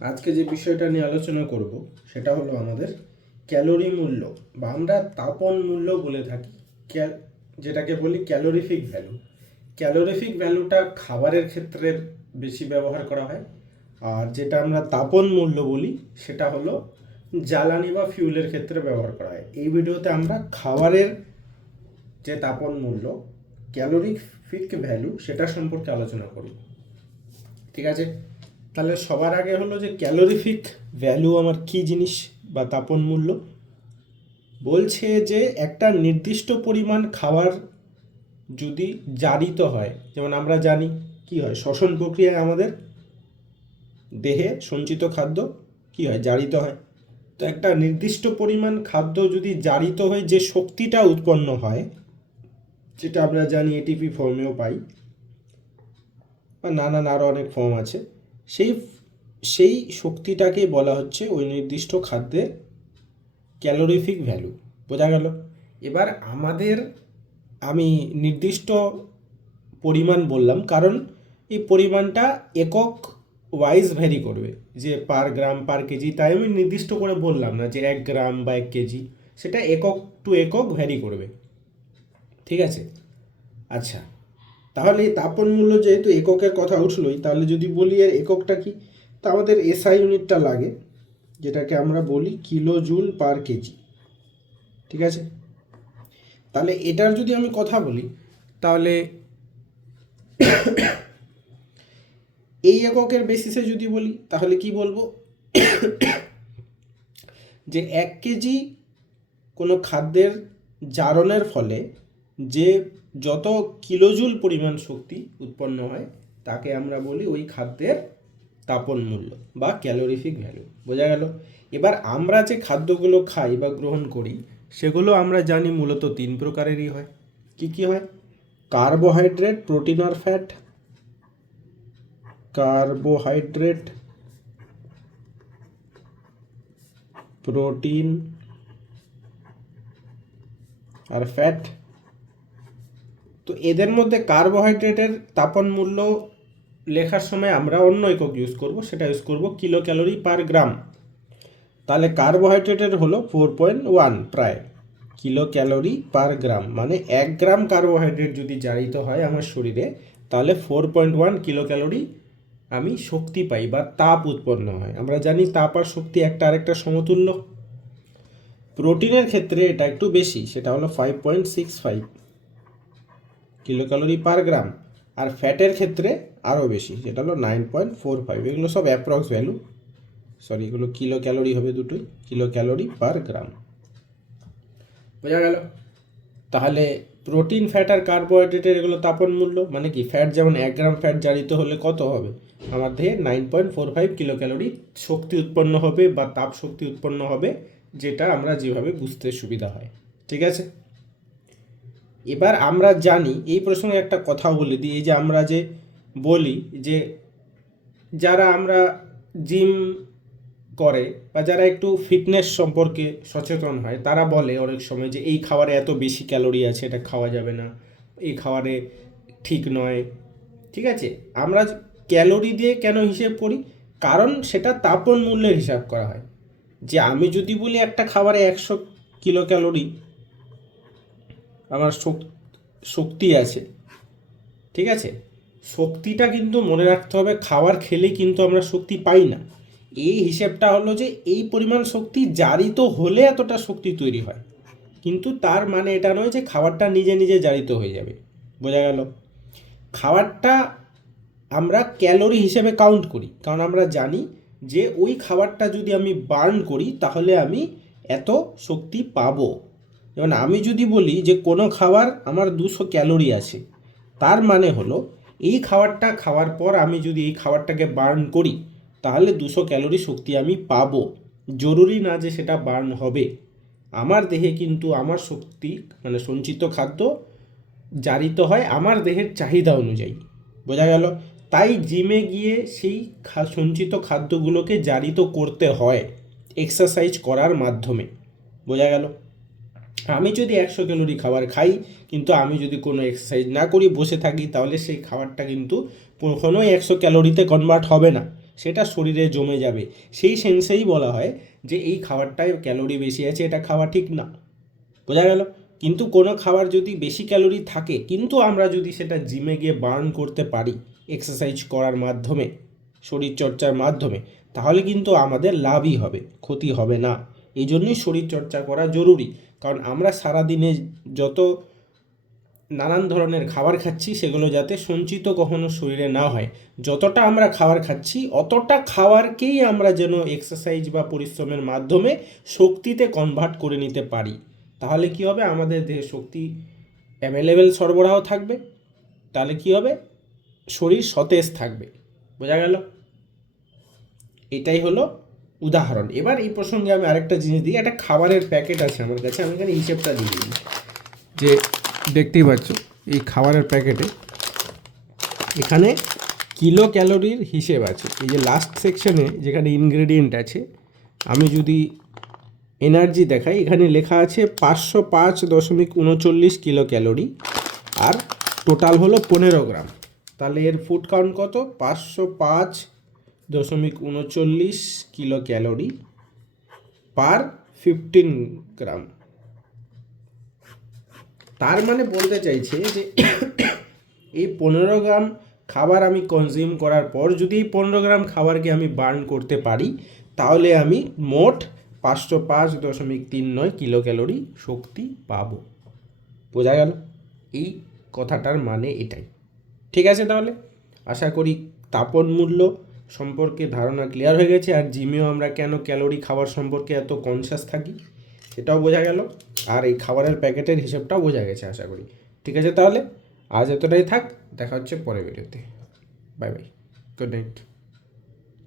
আজকে যে বিষয়টা নিয়ে আলোচনা করব, সেটা হলো আমাদের ক্যালোরি মূল্য বা আমরা তাপন মূল্য বলে থাকি। যেটাকে বলি ক্যালোরিফিক ভ্যালু। ক্যালোরিফিক ভ্যালুটা খাবারের ক্ষেত্রে বেশি ব্যবহার করা হয়। আর যেটা আমরা তাপন মূল্য বলি, সেটা হলো জ্বালানি বা ফিউলের ক্ষেত্রে ব্যবহার করা হয়। এই ভিডিওতে আমরা খাবারের যে তাপন মূল্য, ক্যালোরিফিক ভ্যালু, সেটা সম্পর্কে আলোচনা করব। ঠিক আছে? তাহলে সবার আগে হলো যে ক্যালোরিফিক ভ্যালু আমার কি জিনিস বা তাপন মূল্য? বলছে যে একটা নির্দিষ্ট পরিমাণ খাবার যদি জারিত হয়, যেমন আমরা জানি কি হয়, শ্বসন প্রক্রিয়ায় আমাদের দেহে সঞ্চিত খাদ্য কি হয়, জারিত হয়। তো একটা নির্দিষ্ট পরিমাণ খাদ্য যদি জারিত হয়ে যে শক্তিটা উৎপন্ন হয়, যেটা আমরা জানি এটিপি ফর্মেও পাই, বা নানান আরও অনেক ফর্ম আছে সেই সেই শক্তিটাকে বলা হচ্ছে ওই নির্দিষ্ট খাদ্যের ক্যালোরিফিক ভ্যালু বোঝা গেল? এবার আমাদের আমি নির্দিষ্ট পরিমাণ বললাম, কারণ এই পরিমাণটা একক ওয়াইজ ভ্যারি করবে। যে পার গ্রাম পার কেজি তাই আমি নির্দিষ্ট করে বললাম না যে এক গ্রাম বা এক কেজি সেটা একক টু একক ভ্যারি করবে। ঠিক আছে? আচ্ছা তাহলে তাপন মূল্য যেহেতু এককের কথা উঠলোই, তাহলে যদি বলি এর এককটা কি? তা আমাদের এসআই ইউনিটটা লাগে, যেটাকে আমরা বলি কিলো জুল পার কেজি ঠিক আছে? তাহলে এটার যদি আমি কথা বলি, তাহলে এই এককের বেসিসে যদি বলি, তাহলে কি বলব? যে এক কেজি কোনো খাদ্যের জারণের ফলে যে যত কিলোজুল পরিমাণ শক্তি উৎপন্ন হয়, তাকে আমরা বলি ওই খাদ্যের তাপন মূল্য বা ক্যালোরিফিক ভ্যালু। বোঝা গেল? এবার আমরা যে খাদ্যগুলো খাই বা গ্রহণ করি, সেগুলো আমরা জানি মূলত তিন প্রকারেরই হয়। কি কি হয়? কার্বোহাইড্রেট, প্রোটিন আর ফ্যাট। কার্বোহাইড্রেট, প্রোটিন আর ফ্যাট। তো এদের মধ্যে কার্বোহাইড্রেটের তাপন মূল্য লেখার সময় আমরা অন্য একক ইউজ করব, সেটা ইউজ করব কিলো ক্যালোরি পার গ্রাম তাহলে কার্বোহাইড্রেটের হলো ফোর পয়েন্ট ওয়ান প্রায় কিলো ক্যালোরি পার গ্রাম মানে এক গ্রাম কার্বোহাইড্রেট যদি জারিত হয় আমার শরীরে, তাহলে four point one kilo calorie আমি শক্তি পাই বা তাপ উৎপন্ন হয়। আমরা জানি তাপ আর শক্তি একটা আরেকটা সমতুল্য। প্রোটিনের ক্ষেত্রে এটা একটু বেশি, সেটা হলো five point six five kilo calorie per gram আর ফ্যাটের ক্ষেত্রে আরও বেশি, সেটা হলো নাইন পয়েন্ট ফোর ফাইভ। এগুলো সব অ্যাপ্রক্স ভ্যালু। সরি, এগুলো কিলো ক্যালোরি হবে দুটোই কিলো ক্যালোরি পার গ্রাম। বোঝা গেল? তাহলে প্রোটিন, ফ্যাট আর কার্বোহাইড্রেটের এগুলো তাপন মূল্য মানে কি? ফ্যাট যেমন এক গ্রাম ফ্যাট জারিত হলে কত হবে? আমার দেহে nine point four five kilo calorie শক্তি উৎপন্ন হবে বা তাপ শক্তি উৎপন্ন হবে, যেটা আমরা যেভাবে বুঝতে সুবিধা হয়। ঠিক আছে? এবার আমরা জানি, এই প্রসঙ্গে একটা কথা বলে দিই, এই যে আমরা যে বলি যে যারা আমরা জিম করে বা যারা একটু ফিটনেস সম্পর্কে সচেতন হয়, তারা বলে অনেক সময় যে এই খাবারে এত বেশি ক্যালোরি আছে, এটা খাওয়া যাবে না, এই খাবারে ঠিক নয়, ঠিক আছে? আমরা ক্যালোরি দিয়ে কেন হিসেব করি? কারণ সেটা তাপন মূল্যের হিসাব করা হয়। যে আমি যদি বলি একটা খাবারে একশো কিলো ক্যালোরি আমার শক- শক্তি আছে। ঠিক আছে? শক্তিটা কিন্তু মনে রাখতে হবে, খাবার খেলে কিন্তু আমরা শক্তি পাই না। এই হিসেবটা হলো যে এই পরিমাণ শক্তি জারিত হলে এতটা শক্তি তৈরি হয়। কিন্তু তার মানে এটা নয় যে খাবারটা নিজে নিজে জারিত হয়ে যাবে। বোঝা গেল? খাবারটা আমরা ক্যালোরি হিসেবে কাউন্ট করি। কারণ আমরা জানি যে ওই খাবারটা যদি আমি বার্ন করি, তাহলে আমি এত শক্তি পাবো। যেমন আমি যদি বলি যে কোনো খাবার আমার দুশো ক্যালোরি আছে, তার মানে হলো এই খাবারটা খাওয়ার পর আমি যদি এই খাবারটাকে বার্ন করি, তাহলে দুশো ক্যালোরি শক্তি আমি পাবো। জরুরি না যে সেটা বার্ন হবে। আমার দেহে কিন্তু আমার শক্তি মানে সঞ্চিত খাদ্য জারিত হয় আমার দেহের চাহিদা অনুযায়ী। বোঝা গেল? তাই জিমে গিয়ে সেই সঞ্চিত খাদ্যগুলোকে জারিত করতে হয় এক্সারসাইজ করার মাধ্যমে। বোঝা গেল? আমি যদি একশো ক্যালোরি খাবার খাই, কিন্তু আমি যদি কোনো এক্সারসাইজ না করি, বসে থাকি, তাহলে সেই খাবারটা কিন্তু কখনোই একশো ক্যালোরিতে কনভার্ট হবে না। সেটা শরীরে জমে যাবে। সেই সেন্সেই বলা হয় যে এই খাবারটায় ক্যালোরি বেশি আছে, এটা খাওয়া ঠিক না। বোঝা গেল? কিন্তু কোনো খাবার যদি বেশি ক্যালোরি থাকে, কিন্তু আমরা যদি সেটা জিমে গিয়ে বার্ন করতে পারি এক্সারসাইজ করার মাধ্যমে, শরীরচর্চার মাধ্যমে, তাহলে কিন্তু আমাদের লাভই হবে, ক্ষতি হবে না। এই জন্যই শরীরচর্চা করা জরুরি। কারণ আমরা সারাদিনে যত নানান ধরনের খাবার খাচ্ছি, সেগুলো যাতে সঞ্চিত কখনো শরীরে না হয়। যতটা আমরা খাবার খাচ্ছি, অতটা খাবারকেই আমরা যেন এক্সারসাইজ বা পরিশ্রমের মাধ্যমে শক্তিতে কনভার্ট করে নিতে পারি। তাহলে কি হবে? আমাদের দেহে শক্তি অ্যাভেলেবেল সরবরাহ থাকবে। তাহলে কি হবে? শরীর সতেজ থাকবে। বোঝা গেল? এটাই হলো উদাহরণ। এবার এই প্রসঙ্গে আমি আরেকটা জিনিস দিই, একটা খাবারের প্যাকেট আছে আমার কাছে, আমি এখানে হিসেবটা দিয়ে দিই। যে দেখতেই পাচ্ছ, এই খাবারের প্যাকেটে এখানে কিলো ক্যালোরির হিসেব আছে। এই যে লাস্ট সেকশনে যেখানে ইনগ্রেডিয়েন্ট আছে, আমি যদি এনার্জি দেখাই, এখানে লেখা আছে পাঁচশো পাঁচ দশমিক উনচল্লিশ কিলো ক্যালোরি আর টোটাল হলো পনেরো গ্রাম। তাহলে এর ফুড কাউন্ট কত? পাঁচশো পাঁচ দশমিক উনচল্লিশ kilo calorie per fifteen gram. তার মানে বলতে চাইছে যে এই পনেরো গ্রাম খাবার আমি কনজিউম করার পর যদি এই পনেরো গ্রাম খাবারকে আমি বার্ন করতে পারি, তাহলে আমি মোট পাঁচশো পাঁচ দশমিক তিন নয় কিলো ক্যালোরি শক্তি পাব। বোঝা গেল? এই কথাটার মানে এটাই। ঠিক আছে তাহলে? আশা করি তাপন মূল্য সম্পর্কে ধারণা ক্লিয়ার হয়ে গেছে, আর জিমেও আমরা কেন ক্যালোরি খাবার সম্পর্কে এত কনসিয়াস থাকি সেটাও বোঝা গেল, আর এই খাবারের প্যাকেটের হিসেবটাও বোঝা গেছে আশা করি। ঠিক আছে তাহলে? আজ এতটাই থাক, দেখা হচ্ছে পরে ভিডিওতে বাই বাই গুড নাইট